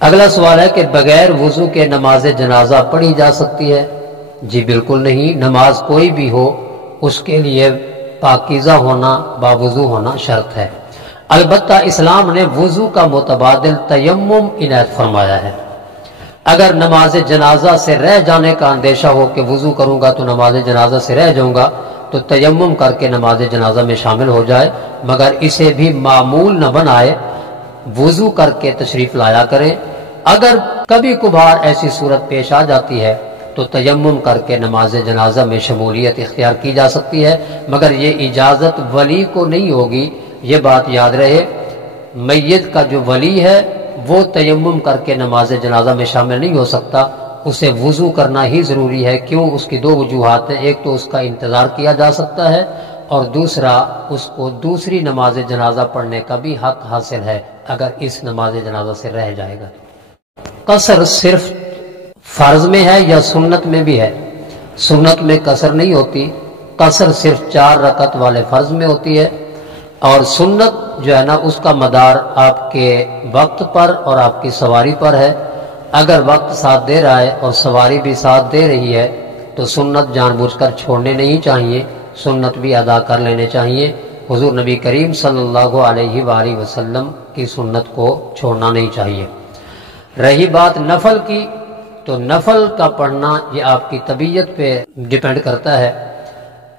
اگلا سوال ہے کہ بغیر وضو کے نماز جنازہ پڑھی جا سکتی ہے؟ جی بالکل نہیں، نماز کوئی بھی ہو اس کے لیے پاکیزہ ہونا، باوضو ہونا شرط ہے۔ البتہ اسلام نے وضو کا متبادل تیمم عنایت فرمایا ہے۔ اگر نماز جنازہ سے رہ جانے کا اندیشہ ہو کہ وضو کروں گا تو نماز جنازہ سے رہ جاؤں گا، تو تیمم کر کے نماز جنازہ میں شامل ہو جائے، مگر اسے بھی معمول نہ بنائے، وضو کر کے تشریف لایا کریں۔ اگر کبھی کبھار ایسی صورت پیش آ جاتی ہے تو تیمم کر کے نماز جنازہ میں شمولیت اختیار کی جا سکتی ہے، مگر یہ اجازت ولی کو نہیں ہوگی۔ یہ بات یاد رہے، میت کا جو ولی ہے وہ تیمم کر کے نماز جنازہ میں شامل نہیں ہو سکتا، اسے وضو کرنا ہی ضروری ہے۔ کیوں؟ اس کی دو وجوہات ہیں، ایک تو اس کا انتظار کیا جا سکتا ہے، اور دوسرا اس کو دوسری نماز جنازہ پڑھنے کا بھی حق حاصل ہے اگر اس نماز جنازہ سے رہ جائے گا۔ قصر صرف فرض میں ہے یا سنت میں بھی ہے؟ سنت میں قصر نہیں ہوتی، قصر صرف 4 رکعت والے فرض میں ہوتی ہے، اور سنت جو ہے نا اس کا مدار آپ کے وقت پر اور آپ کی سواری پر ہے۔ اگر وقت ساتھ دے رہا ہے اور سواری بھی ساتھ دے رہی ہے تو سنت جان بوجھ کر چھوڑنے نہیں چاہیے، سنت بھی ادا کر لینے چاہیے۔ حضور نبی کریم صلی اللہ علیہ وآلہ وسلم کی سنت کو چھوڑنا نہیں چاہیے۔ رہی بات نفل کی، تو نفل کا پڑھنا یہ آپ کی طبیعت پہ ڈیپینڈ کرتا ہے۔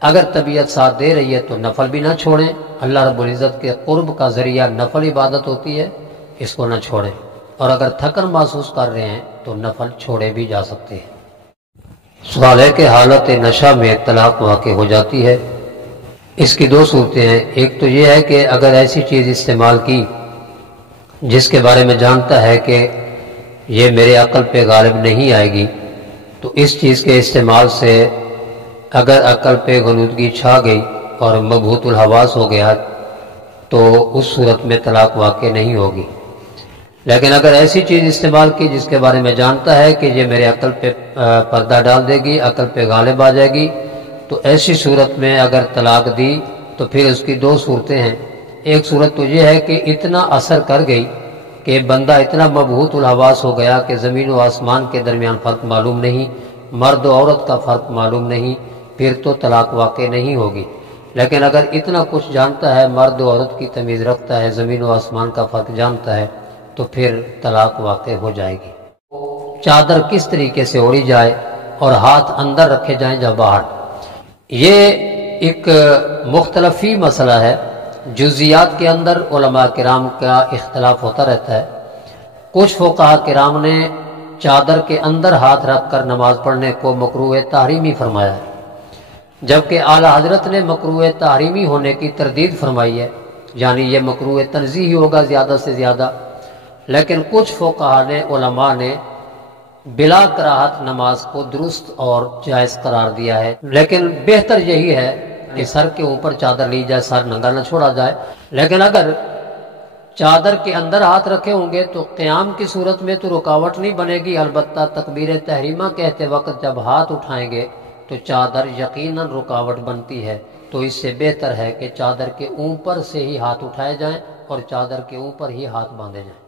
اگر طبیعت ساتھ دے رہی ہے تو نفل بھی نہ چھوڑیں، اللہ رب العزت کے قرب کا ذریعہ نفل عبادت ہوتی ہے، اس کو نہ چھوڑیں۔ اور اگر تھکن محسوس کر رہے ہیں تو نفل چھوڑے بھی جا سکتے ہیں۔ سوال ہے کہ حالت نشہ میں طلاق واقع ہو جاتی ہے، اس کی 2 صورتیں ہیں۔ ایک تو یہ ہے کہ اگر ایسی چیز استعمال کی جس کے بارے میں جانتا ہے کہ یہ میرے عقل پہ غالب نہیں آئے گی، تو اس چیز کے استعمال سے اگر عقل پہ غنودگی چھا گئی اور مبہوت الحواس ہو گیا تو اس صورت میں طلاق واقع نہیں ہوگی۔ لیکن اگر ایسی چیز استعمال کی جس کے بارے میں جانتا ہے کہ یہ میرے عقل پہ پردہ ڈال دے گی، عقل پہ غالب آ جائے گی، تو ایسی صورت میں اگر طلاق دی تو پھر اس کی 2 صورتیں ہیں۔ ایک صورت تو یہ ہے کہ اتنا اثر کر گئی کہ بندہ اتنا مبہوت الحواس ہو گیا کہ زمین و آسمان کے درمیان فرق معلوم نہیں، مرد و عورت کا فرق معلوم نہیں، پھر تو طلاق واقع نہیں ہوگی۔ لیکن اگر اتنا کچھ جانتا ہے، مرد و عورت کی تمیز رکھتا ہے، زمین و آسمان کا فرق جانتا ہے، تو پھر طلاق واقع ہو جائے گی۔ چادر کس طریقے سے اوڑھی جائے اور ہاتھ اندر رکھے جائیں یا باہر؟ یہ ایک مختلفی مسئلہ ہے، جزیات کے اندر علماء کرام کا اختلاف ہوتا رہتا ہے۔ کچھ فقہاء کرام نے چادر کے اندر ہاتھ رکھ کر نماز پڑھنے کو مکروہ تحریمی فرمایا ہے، جبکہ اعلیٰ حضرت نے مکروہ تحریمی ہونے کی تردید فرمائی ہے، یعنی یہ مکروہ تنزیہی ہوگا زیادہ سے زیادہ۔ لیکن کچھ فقہاء نے، علماء نے بلا کراہت نماز کو درست اور جائز قرار دیا ہے، لیکن بہتر یہی ہے کہ سر کے اوپر چادر لی جائے، سر ننگا نہ چھوڑا جائے۔ لیکن اگر چادر کے اندر ہاتھ رکھے ہوں گے تو قیام کی صورت میں تو رکاوٹ نہیں بنے گی، البتہ تکبیر تحریمہ کہتے وقت جب ہاتھ اٹھائیں گے تو چادر یقیناً رکاوٹ بنتی ہے، تو اس سے بہتر ہے کہ چادر کے اوپر سے ہی ہاتھ اٹھائے جائیں اور چادر کے اوپر ہی ہاتھ باندھے جائیں۔